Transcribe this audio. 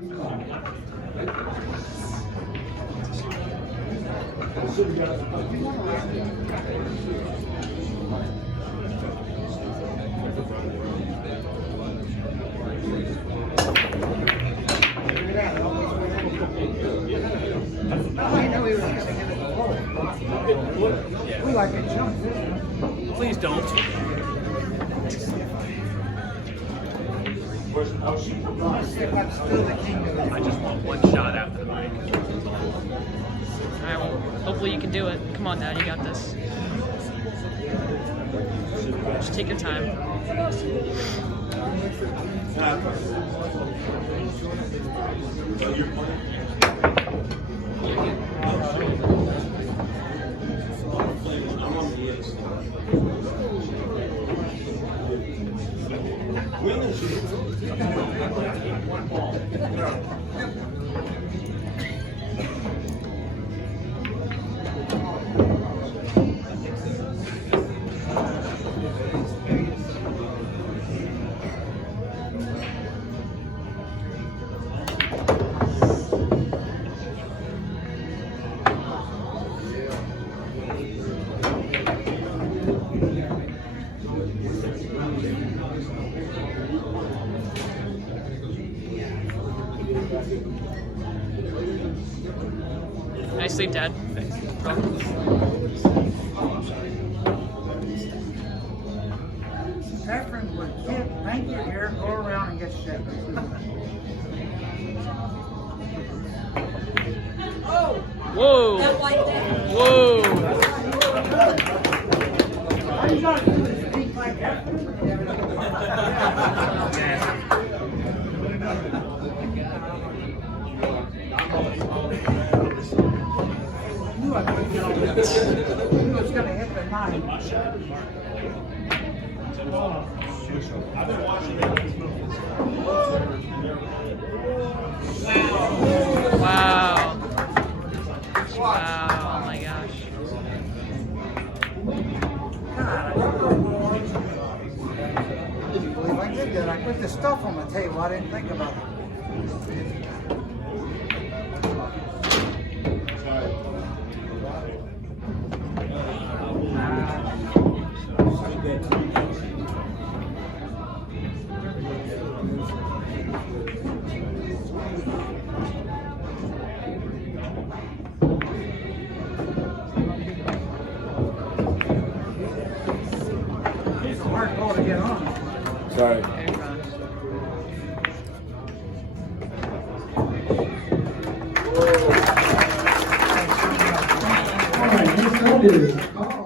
We like it jump. Please don't. I just want one shot after the break. Alright, well, hopefully you can do it. Come on, Dad, you got this. Just take your time. Nice sleep, Dad. Catherine would paint your hair, go around and get shit. Whoa! Whoa! Are you not going to speak like that? Knew it's going to hit the nine. Wow. Wow, oh my gosh. God, I didn't believe I did that. I put the stuff on the table. I didn't think about it. It's a hard ball to get on. Sorry. All right, next up is